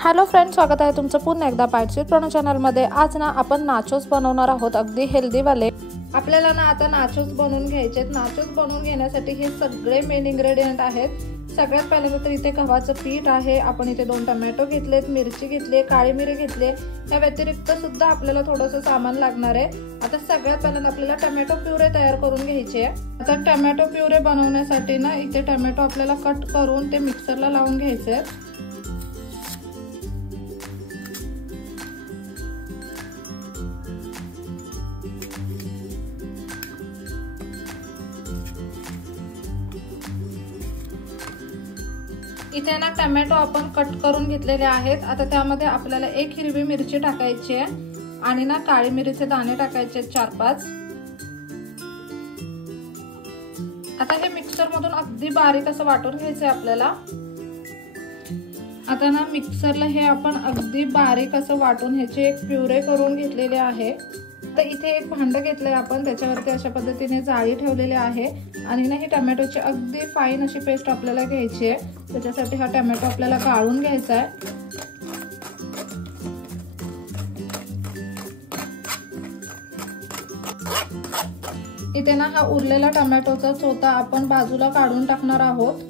Hello friends, स्वागत आहे तुमचं पुन्हा एकदा पार्टशीट प्रणव चॅनलमध्ये। आज ना आपण नाचोस बनवणार आहोत, अगदी हेल्दी वाले। आपल्याला ना आता नाचोस बनवून घ्यायचे आहेत। नाचोस बनवून घेण्यासाठी हे सगळे मेन इन्ग्रेडियंट आहेत। सगळ्यात पहिल्यांदा तर इथे गव्हाचं पीठ आहे, आपण इथे 2 टोमॅटो घेतलेत, मिरची घेतली, काळी मिरी घेतली। या व्यतिरिक्त सुद्धा आपल्याला थोडंसं सामान लागणार आहे। आता सगळ्यात पहिल्यांदा आपल्याला टोमॅटो प्युरे तयार करून घ्यायचे आहे। आता टोमॅटो प्युरे बनवण्यासाठी ना इथे टोमॅटो आपल्याला कट करून ते मिक्सरला लावून घ्यायचे आहेत। इथे ना टोमॅटो आपण कट करून घेतलेले आहेत। आता त्यामध्ये आपल्याला 1 हिरवी मिरची टाकायची आहे आणि ना काळी मिरीचे दाणे टाकायचे 4-5। आता हे मिक्सर मधून अगदी बारीक असं वाटून घ्यायचंय आपल्याला। आता ना मिक्सरला हे आपण अगदी बारीक असं वाटून ह्याचे एक प्युरे करून घेतलेले आहे। तर इथे एक भांड घेतलंय आपण, त्याच्यावरती अशा पद्धतीने जाळी ठेवलेली आहे आणि ना ही टोमॅटोची अगदी फाईन अशी पेस्ट आपल्याला घ्यायची आहे। त्याच्यासाठी हा टोमॅटो आपल्याला गाळून घ्यायचा आहे। इथे ना हा उरलेला टोमॅटोचा चोथा आपण बाजूला काढून टाकणार आहोत।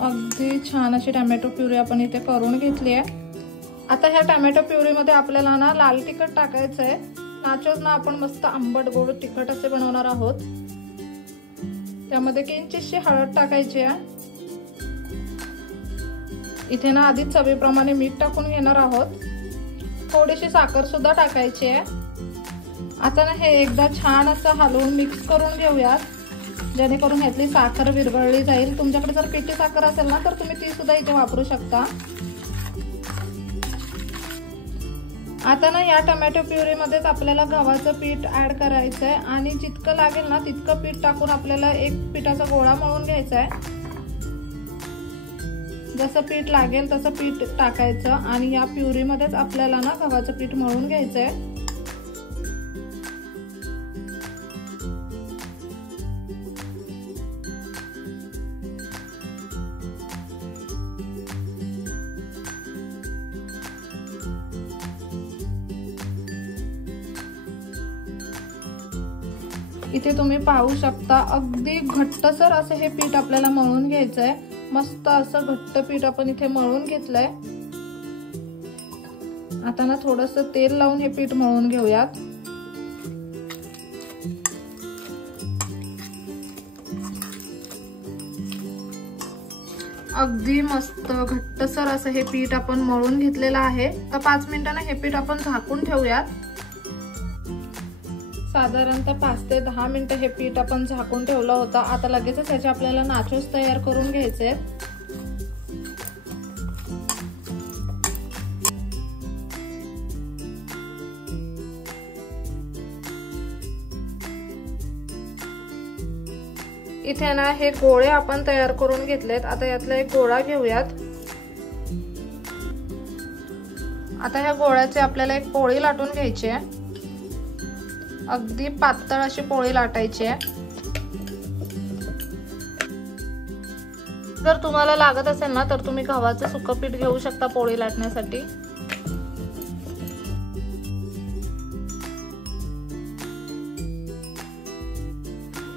अगदी छान अशी टोमॅटो प्युरी आपण इथे करून घेतली आहे। आता ह्या टोमॅटो प्युरी मध्ये आपल्याला ना लाल तिखट टाकायचं आहे। नाचोस ना आपण मस्त आंबट गोड तिखट असे बनवणार आहोत। त्यामध्ये किंचितशी हळद टाकायची आहे। इथे ना आधी चवीप्रमाणे मीठ टाकून घेणार आहोत। थोडीशी साखर सुद्धा टाकायची आहे। आता ना हे एकदा छान असं हलवून मिक्स करून घेऊयात, जेणेकरून ह्यातली साखर विरघळली जाईल। तुमच्याकडे जर पिठी साखर असेल ना तर तुम्ही ती सुद्धा इथे वापरू शकता। आता ना या टोमॅटो प्युरी मध्येच आपल्याला गव्हाचं पीठ ऍड करायचं आहे आणि जितकं लागेल ना तितकं पीठ टाकून आपल्याला एक पिठाचा गोळा मळून घ्यायचा आहे। जसं पीठ लागेल तसं पीठ टाकायचं आणि या प्युरी मध्येच आपल्याला ना गव्हाचं पीठ मळून घ्यायचं आहे। इथे तुम्ही पाहू शकता अगदी घट्टसर असं हे पीठ आपल्याला मळून घ्यायचंय। मस्त असं घट्ट पीठ आपण इथे मळून घेतलंय। आता ना थोडंसं तेल लावून हे पीठ मळून घेऊयात। अगदी मस्त घट्टसर असं हे पीठ आपण मळून घेतलेलं आहे। तर 5 मिनिटांना हे पीठ आपण झाकून ठेवूयात। साधारणतः 5 ते 10 मिनिटं हे पीठ आपण झाकून ठेवलं होतं। आता लगेचच याचे आपल्याला नाचोस तयार करून घ्यायचे आहेत। इथे ना हे गोळे आपण तयार करून घेतलेत। आता यातला एक गोळा घेऊयात। आता ह्या गोळ्याची आपल्याला एक पोळी लाटून घ्यायची आहे। अगदी पातळ अशी पोळी लाटायची आहे। जर तुम्हाला लागत असेल ना तर तुम्ही गव्हाचं सुकं पीठ घेऊ शकता पोळी लाटण्यासाठी।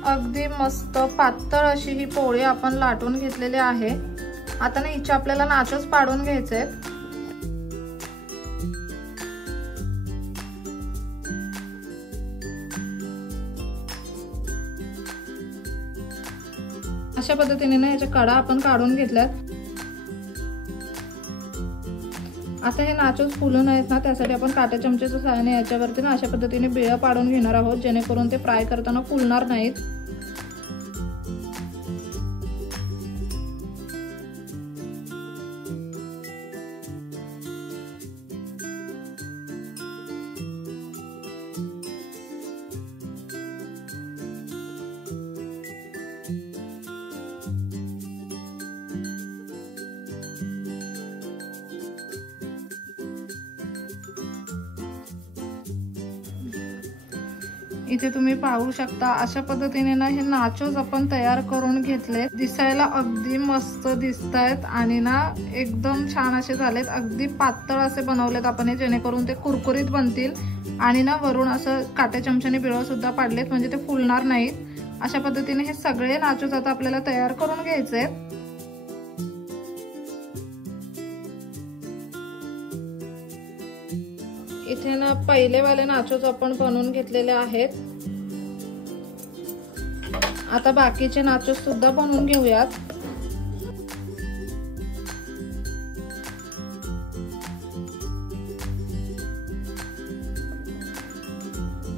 अगदी मस्त पातळ अशी ही पोळी आपण लाटून घेतलेली आहे। आता ना हिचे आपल्याला नाचोस पाडून घ्यायचे आहेत। अशा पद्धतीने ना याच्या कडा आपण काढून घेतल्यात। आता हे नाचोस फुलू नयेत ना त्यासाठी आपण काट्या चमचेच्या सहाय्याने याच्यावरती ना अशा पद्धतीने बिळं पाडून घेणार आहोत, जेणेकरून ते फ्राय करताना फुलणार नाहीत। इथे तुम्ही पाहू शकता अशा पद्धतीने ना हे नाचोस आपण तयार करून घेतले। दिसायला अगदी मस्त दिसतायत आणि ना एकदम छान असे झालेत। अगदी पातळ असे बनवलेत आपण हे, जेणेकरून ते कुरकुरीत बनतील आणि ना वरून असं काट्या चमच्याने बिळं सुद्धा पाडलेत म्हणजे ते फुलणार नाहीत। अशा पद्धतीने हे सगळे नाचोस आता आपल्याला तयार करून घ्यायचे आहेत। इथे ना पहिले वाले नाचोस आपण बनवून घेतलेले आहेत। आता बाकीचे नाचोस सुद्धा बनवून घेऊयात।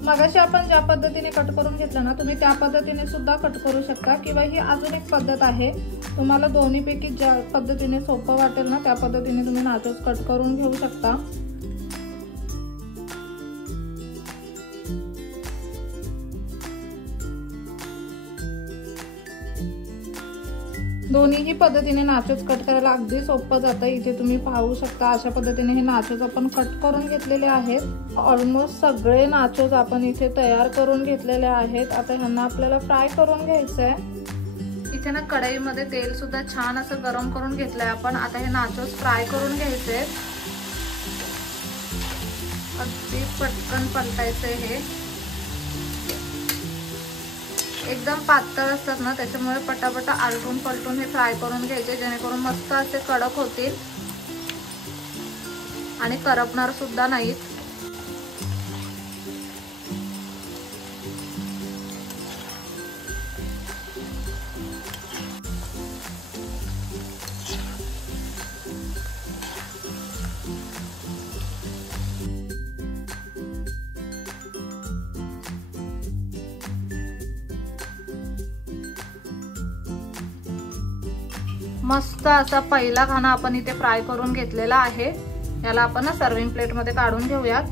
मगाशी आपण ज्या पद्धतीने कट करून घेतलं ना, तुम्ही त्या पद्धतीने सुद्धा कट करू शकता किंवा ही अजून एक पद्धत आहे। तुम्हाला दोन्हीपैकी ज्या पद्धतीने सोपं वाटेल ना त्या पद्धतीने तुम्ही नाचोस कट करून घेऊ शकता। दोन्हीही पद्धतीने नाचोस कट करायला अगदी सोपं जातं। इथे तुम्ही पाहू शकता अशा पद्धतीने हे नाचोस आपण कट करून घेतलेले आहेत। ऑलमोस्ट सगळे नाचोस आपण इथे तयार करून घेतलेले आहेत। आता ह्यांना आपल्याला फ्राय करून घ्यायचंय। इथे ना कढईमध्ये तेल सुद्धा छान असं गरम करून घेतलंय आपण। आता हे नाचोस फ्राय करून घ्यायचे। अगदी पटकन पलटायचे हे, एकदम पातळ असतात ना त्याच्यामुळे पटापटा आलटून पलटून हे फ्राय करून घ्यायचे, जेणेकरून मस्त असे कडक होतील आणि करपणार सुद्धा नाहीत। मस्त असा पहिला खाना आपण इथे फ्राय करून घेतलेला आहे। याला आपण सर्विंग प्लेट मध्ये काढून घेऊयात।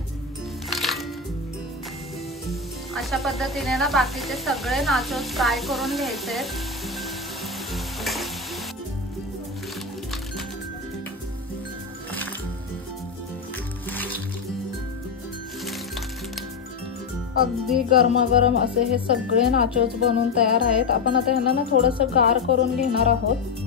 अशा पद्धतीने ना बाकीचे सगळे नाचोस फ्राय करून घ्यायचे। अगदी गरमागरम असे हे सगळे नाचोस बनवून तयार आहेत। आपण आता ह्यांना ना थोडंसं गार करून घेणार आहोत।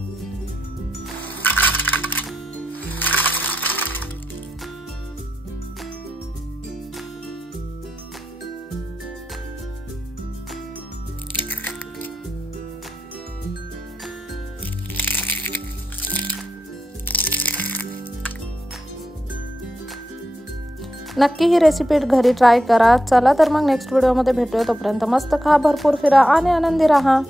नक्की ही रेसिपी घरी ट्राय करा। चला तर मग नेक्स्ट व्हिडिओमध्ये भेटूया। तोपर्यंत मस्त खा, भरपूर फिरा आणि आनंदी राहा।